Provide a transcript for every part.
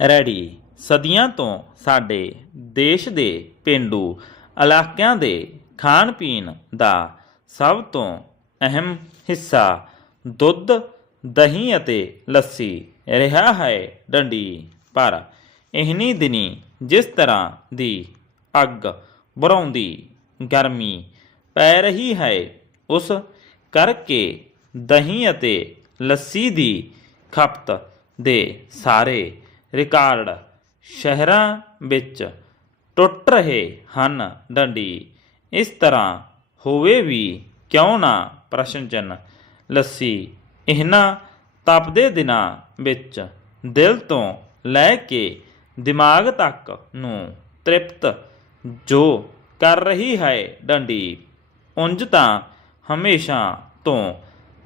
Ready. ਸਦੀਆਂ ਤੋਂ ਸਾਡੇ ਦੇਸ਼ ਦੇ ਪਿੰਡੂ ਇਲਾਕਿਆਂ ਦੇ ਖਾਣ ਪੀਣ ਦਾ ਸਭ ਤੋਂ ਅਹਿਮ ਹਿੱਸਾ ਦੁੱਧ, ਦਹੀਂ ਅਤੇ ਲੱਸੀ ਰਿਹਾ ਹੈ ਡੰਡੀ ਪਰ ਇਹਨੀ ਦਿਨੀ ਜਿਸ ਤਰ੍ਹਾਂ ਦੀ ਅੱਗ ਬਰਾਉਂਦੀ ਗਰਮੀ ਪੈ ਰਹੀ ਹੈ, ਉਸ ਕਰਕੇ ਦਹੀਂ ਅਤੇ ਲੱਸੀ ਦੀ ਖਪਤ ਦੇ ਸਾਰੇ ਰਿਕਾਰਡ। ਸ਼ਹਿਰਾਂ ਵਿੱਚ ਟੁੱਟ ਰਹੇ ਹਨ ਡੰਡੀ। ਇਸ ਤਰ੍ਹਾਂ ਹੋਵੇ ਵੀ ਕਿਉਂ ਨਾ ਪ੍ਰਸ਼ਨਚਨ ਲੱਸੀ ਇਹਨਾਂ ਤਪਦੇ ਦਿਨਾਂ ਵਿੱਚ ਦਿਲ ਤੋਂ ਲੈ ਕੇ ਦਿਮਾਗ ਤੱਕ ਨੂੰ ਤ੍ਰਿਪਤ ਜੋ ਕਰ ਰਹੀ ਹੈ ਡੰਡੀ, ਉਂਝ ਤਾਂ ਹਮੇਸ਼ਾ ਤੋਂ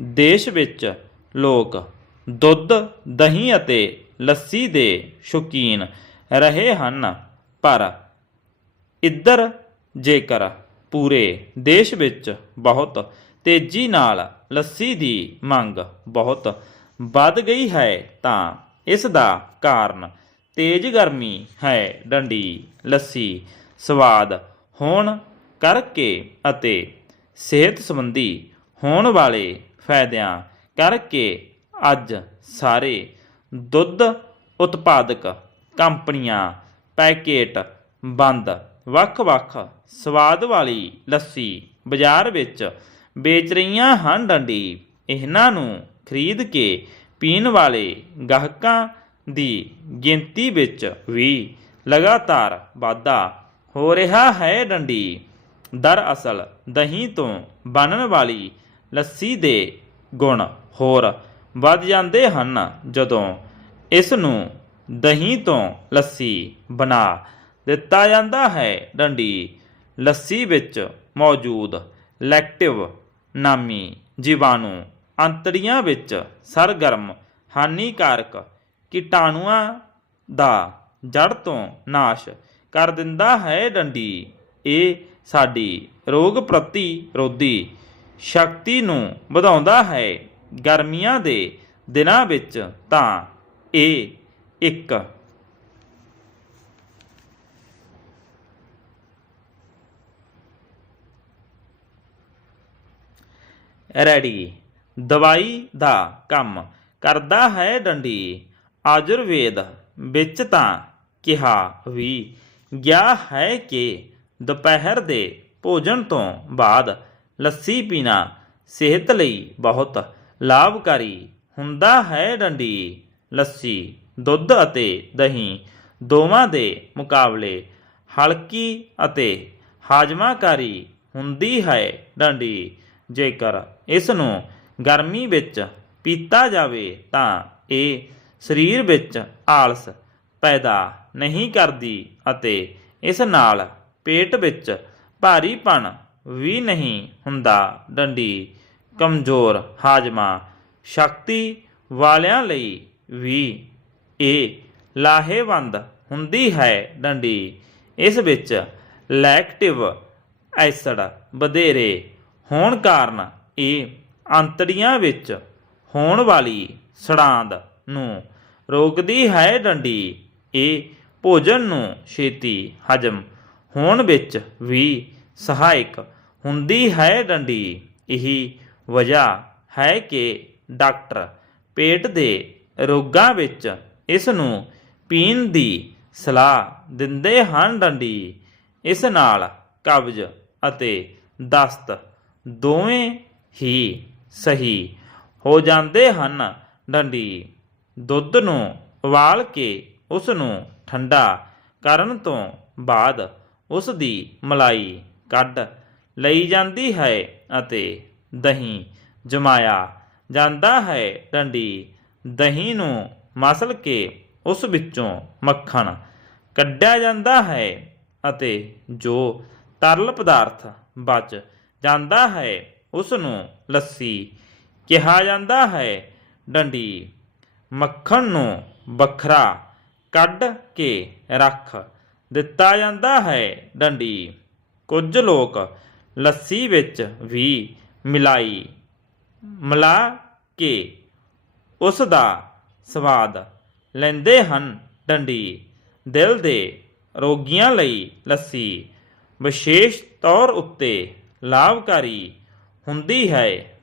ਦੇਸ਼ ਵਿੱਚ ਲੋਕ ਦੁੱਧ, ਦਹੀਂ ਅਤੇ ਲੱਸੀ ਦੇ ਸ਼ੌਕੀਨ ਰਹੇ ਹਨ, ਪਰ ਇੱਧਰ ਜੇਕਰ ਪੂਰੇ ਦੇਸ਼ ਵਿੱਚ ਬਹੁਤ ਤੇਜ਼ੀ ਨਾਲ ਲੱਸੀ ਦੀ ਮੰਗ ਬਹੁਤ ਵੱਧ ਗਈ ਹੈ, ਤਾਂ ਇਸ ਦਾ ਕਾਰਨ ਤੇਜ਼ ਗਰਮੀ ਹੈ, ਡੰਡੀ ਲੱਸੀ ਸਵਾਦ ਹੋਣ ਕਰਕੇ ਅਤੇ ਸਿਹਤ ਸੰਬੰਧੀ ਹੋਣ ਵਾਲੇ ਫਾਇਦਿਆਂ ਕਰਕੇ ਅੱਜ ਸਾਰੇ ਦੁੱਧ ਉਤਪਾਦਕ ਕੰਪਨੀਆਂ, ਪੈਕੇਟ, ਬੰਦ, ਵੱਖ-ਵੱਖ ਸਵਾਦ ਵਾਲੀ ਲੱਸੀ ਬਾਜ਼ਾਰ ਵਿੱਚ ਵੇਚ ਰਹੀਆਂ ਹਨ ਡੰਡੀ। ਇਹਨਾਂ ਨੂੰ ਖਰੀਦ ਕੇ ਪੀਣ ਵਾਲੇ ਗਾਹਕਾਂ ਦੀ ਗਿਣਤੀ ਵਿੱਚ ਵੀ ਲਗਾਤਾਰ ਵਾਧਾ ਹੋ ਰਿਹਾ ਹੈ ਡੰਡੀ। ਦਰਅਸਲ ਦਹੀਂ ਤੋਂ ਬਣਨ ਵਾਲੀ ਲੱਸੀ ਦੇ ਗੁਣ ਹੋਰ ਵੱਧ ਜਾਂਦੇ ਹਨ ਜਦੋਂ ਇਸ ਨੂੰ ਦਹੀਂ ਤੋਂ ਲੱਸੀ ਬਣਾ ਦਿੱਤਾ ਜਾਂਦਾ ਹੈ। ਡੰਡੀ ਲੱਸੀ ਵਿੱਚ ਮੌਜੂਦ ਲੈਕਟਿਵ ਨਾਮੀ ਜੀਵਾਣੂ ਅੰਤੜੀਆਂ ਵਿੱਚ ਸਰਗਰਮ ਹਾਨੀਕਾਰਕ ਕੀਟਾਣੂਆਂ ਦਾ ਜੜ ਤੋਂ ਨਾਸ਼ ਕਰ ਦਿੰਦਾ ਹੈ। ਡੰਡੀ, ਇਹ ਸਾਡੀ ਰੋਗ ਪ੍ਰਤੀਰੋਧੀ ਸ਼ਕਤੀ ਨੂੰ ਵਧਾਉਂਦਾ ਹੈ। ਗਰਮੀਆਂ ਦੇ ਦਿਨਾਂ ਵਿੱਚ ਤਾਂ ਇਹ ਇੱਕ। ਰੈਡੀ। ਦਵਾਈ ਦਾ ਕੰਮ ਕਰਦਾ ਹੈ ਡੰਡੀ। ਆਯੁਰਵੇਦ ਵਿੱਚ ਤਾਂ ਕਿਹਾ ਵੀ ਗਿਆ ਹੈ ਕਿ ਦੁਪਹਿਰ ਦੇ ਭੋਜਨ ਤੋਂ ਬਾਅਦ ਲੱਸੀ ਪੀਣਾ ਸਿਹਤ ਲਈ ਬਹੁਤ ਲਾਭਕਾਰੀ ਹੁੰਦਾ ਹੈ ਡੰਡੀ, ਲੱਸੀ, ਦੁੱਧ ਅਤੇ ਦਹੀਂ ਦੋਵਾਂ ਦੇ ਮੁਕਾਬਲੇ ਹਲਕੀ ਅਤੇ ਹਾਜਮਾਕਾਰੀ ਹੁੰਦੀ ਹੈ ਡੰਡੀ। ਜੇਕਰ ਇਸ ਨੂੰ ਗਰਮੀ ਵਿੱਚ ਪੀਤਾ ਜਾਵੇ ਤਾਂ ਇਹ ਸਰੀਰ ਵਿੱਚ ਆਲਸ ਪੈਦਾ ਨਹੀਂ ਕਰਦੀ ਅਤੇ ਇਸ ਨਾਲ ਪੇਟ ਵਿੱਚ ਭਾਰੀਪਣ ਵੀ ਨਹੀਂ ਹੁੰਦਾ ਡੰਡੀ। ਕਮਜ਼ੋਰ ਹਾਜਮਾ। ਸ਼ਕਤੀ ਵਾਲਿਆਂ ਲਈ ਵੀ ਇਹ ਲਾਹੇਵੰਦ ਹੁੰਦੀ ਹੈ ਡੰਡੀ। ਇਸ ਵਿੱਚ ਲੈਕਟਿਵ ਐਸਿਡ ਵਧੇਰੇ ਹੋਣ ਕਾਰਨ ਇਹ ਅੰਤੜੀਆਂ ਵਿੱਚ ਹੋਣ ਵਾਲੀ ਸੜਾਂਦ ਨੂੰ ਰੋਕਦੀ ਹੈ ਡੰਡੀ। ਇਹ ਭੋਜਨ ਨੂੰ ਛੇਤੀ ਹਜਮ ਹੋਣ ਵਿੱਚ ਵੀ ਸਹਾਇਕ ਹੁੰਦੀ ਹੈ ਡੰਡੀ। ਇਹੀ ਵਜ੍ਹਾ ਹੈ ਕਿ ਡਾਕਟਰ ਪੇਟ ਦੇ ਰੋਗਾਂ ਵਿੱਚ ਇਸ ਨੂੰ ਪੀਣ ਦੀ ਸਲਾਹ ਦਿੰਦੇ ਹਨ ਡੰਡੀ। ਇਸ ਨਾਲ ਕਬਜ਼ ਅਤੇ ਦਸਤ ਦੋਵੇਂ ਹੀ ਸਹੀ ਹੋ ਜਾਂਦੇ ਹਨ ਡੰਡੀ। ਦੁੱਧ ਨੂੰ ਉਬਾਲ ਕੇ ਉਸ ਨੂੰ ਠੰਡਾ ਕਰਨ ਤੋਂ ਬਾਅਦ ਉਸ ਦੀ ਮਲਾਈ ਕੱਢ ਲਈ ਜਾਂਦੀ ਹੈ ਅਤੇ ਦਹੀਂ ਜਮਾਇਆ ਜਾਂਦਾ ਹੈ। ਡੰਡੀ ਦਹੀਂ ਨੂੰ ਮਸਲ ਕੇ ਉਸ ਵਿੱਚੋਂ ਮੱਖਣ ਕੱਢਿਆ ਜਾਂਦਾ ਹੈ ਅਤੇ ਜੋ ਤਰਲ ਪਦਾਰਥ ਬਚ ਜਾਂਦਾ ਹੈ ਉਸ ਨੂੰ ਲੱਸੀ ਕਿਹਾ ਜਾਂਦਾ ਹੈ। ਡੰਡੀ ਮੱਖਣ ਨੂੰ ਵੱਖਰਾ ਕੱਢ ਕੇ ਰੱਖ ਦਿੱਤਾ ਜਾਂਦਾ ਹੈ। ਡੰਡੀ ਕੁਝ ਲੋਕ ਲੱਸੀ ਵਿੱਚ ਵੀ ਮਿਲਾਈ। ਮਿਲਾ ਕੇ ਉਸ ਦਾ ਸਵਾਦ ਲੈਂਦੇ ਹਨ ਡੰਡੀ। ਦਿਲ ਦੇ ਰੋਗੀਆਂ ਲਈ ਲੱਸੀ ਵਿਸ਼ੇਸ਼ ਤੌਰ ਉੱਤੇ ਲਾਭਕਾਰੀ ਹੁੰਦੀ ਹੈ।